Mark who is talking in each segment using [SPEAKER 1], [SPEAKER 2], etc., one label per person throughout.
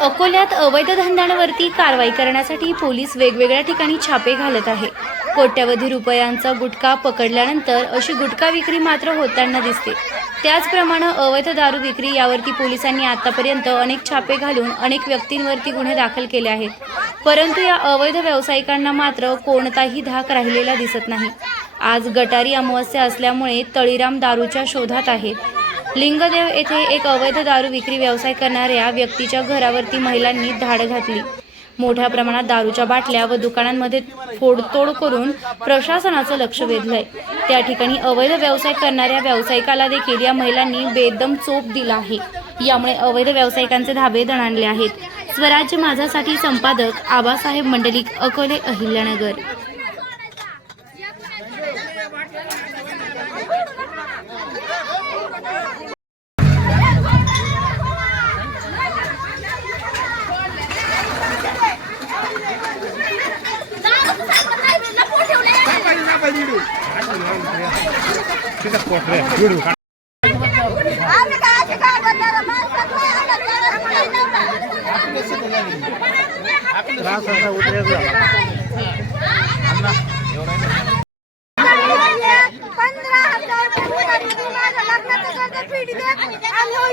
[SPEAKER 1] अकोल्यात अवैध धंद्यांवरती कारवाई करण्यासाठी पोलीस वेगवेगळ्या ठिकाणी छापे घालत आहे. कोट्यवधी रुपयांचा गुटखा पकडल्यानंतर अशी गुटखा विक्री मात्र होताना दिसते. त्याचप्रमाणे अवैध दारू विक्री यावरती पोलिसांनी आतापर्यंत अनेक छापे घालून अनेक व्यक्तींवरती गुन्हे दाखल केले आहेत. परंतु या अवैध व्यावसायिकांना मात्र कोणताही धाक राहिलेला दिसत नाही. आज गटारी अमावस्या असल्यामुळे तळीराम दारूच्या शोधात आहेत लिंगदेव येथे एक अवैध दारू विक्री व्यवसाय करणाऱ्या व्यक्तीच्या घरावरती महिलांनी धाड घातली. मोठ्या प्रमाणात दारूच्या बाटल्या व दुकानांमध्ये फोडतोड करून प्रशासनाचं लक्ष वेधलंय. त्या ठिकाणी अवैध व्यवसाय करणाऱ्या व्यावसायिकाला देखील या महिलांनी बेदम चोप दिला आहे. यामुळे अवैध व्यावसायिकांचे धाबे दणाणले आहेत. स्वराज्य माझासाठी संपादक आबासाहेब मंडलिक अकोले अहिल्यानगर
[SPEAKER 2] आम्ही काय असे काय बोलणार माणसात नाही पंधरा हजार रुपये माझ्या लग्नाचं कर्ज फेडी दे आणि हो इकडे बाबा आणावाला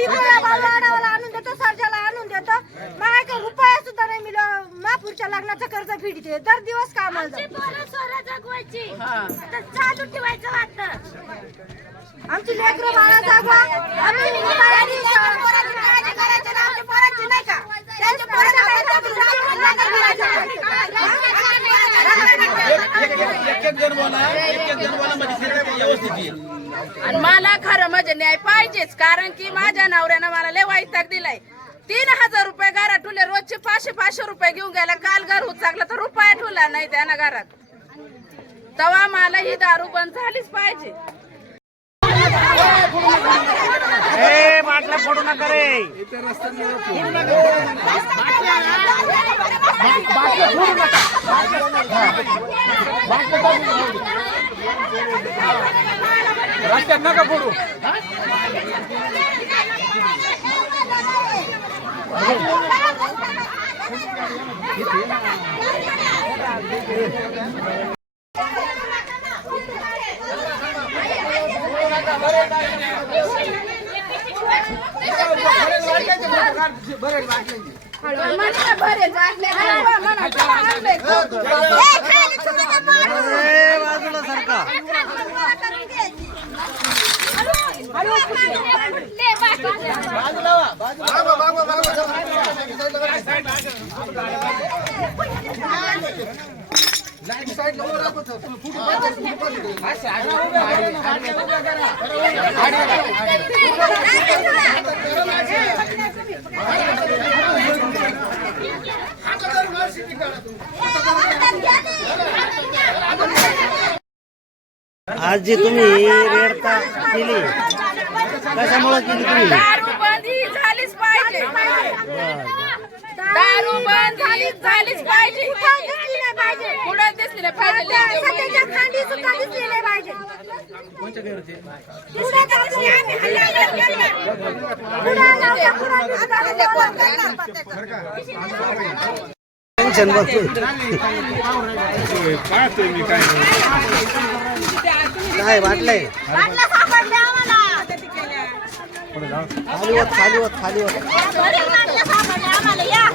[SPEAKER 2] आणून देतो सर्जाला आणून देतो काही रुपया सुद्धा नाही मिळाला महापूरच्या लग्नाचं कर्ज फेडी दे दर दिवस कामाला जातो.
[SPEAKER 3] चालू ठेवायचं वाटतं.
[SPEAKER 2] आमची लेकरं बाळा जागवा आम्ही काळजी करायची ना आमच्या पोराची नाही का त्यांच्या काय करायचं.
[SPEAKER 4] म्हणजे
[SPEAKER 3] आणि मला खरं म्हणजे न्याय पाहिजेच कारण की माझ्या नवऱ्यानं मला लय वैताग दिलाय तीन हजार रुपये घरात ठुले रोजचे पाचशे पाचशे रुपये घेऊन गेला काल घर उचाकला तर रुपया ठुला नाही त्यानं घरात तेव्हा मला ही दारू बंद झालीच पाहिजे
[SPEAKER 4] पडू नका
[SPEAKER 2] रे रस्त्यात नका फोडू बाजूला
[SPEAKER 5] आज जी तुम्ही रेड का केली कशामुळे केली तुम्ही?
[SPEAKER 3] झालीच पाहिजे. दारू बंद ही झालीच पाहिजे.
[SPEAKER 2] दिसली नाही पाहिजे.
[SPEAKER 3] पुढे दिसली नाही पाहिजे.
[SPEAKER 5] काय वाटलंय. खाली होत खाली होत खाली होत
[SPEAKER 2] बरेच बाटल्या सापडल्या आम्हाला, या.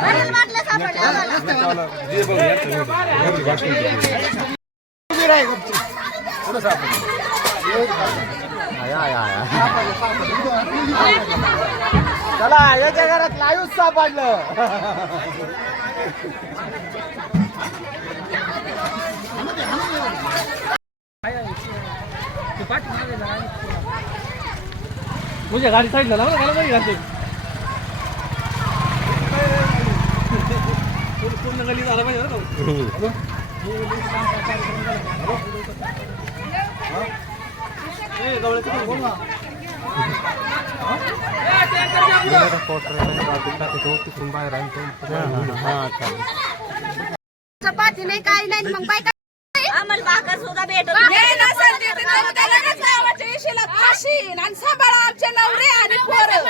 [SPEAKER 2] बरेच बाटल्या सापडल्या आम्हाला.
[SPEAKER 5] चला याच्या घरात लाईव्ह सापडलं
[SPEAKER 4] म्हणजे गाडी साईडला लावा ना, मला गाडी घालते. गली झाला पाहिजे ना तो. ए, गवळ्या तिकडे बोल ना.
[SPEAKER 2] चपाती नाही काही नाही मग बायका आम्हाला भाकर सुद्धा भेटत
[SPEAKER 3] हे नसेल फाशी आणि सांभाळा आमचे नवरे आणि पोरं.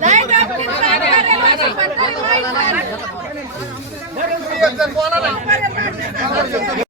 [SPEAKER 3] काय करेल असं पण तरी माहीत नाही.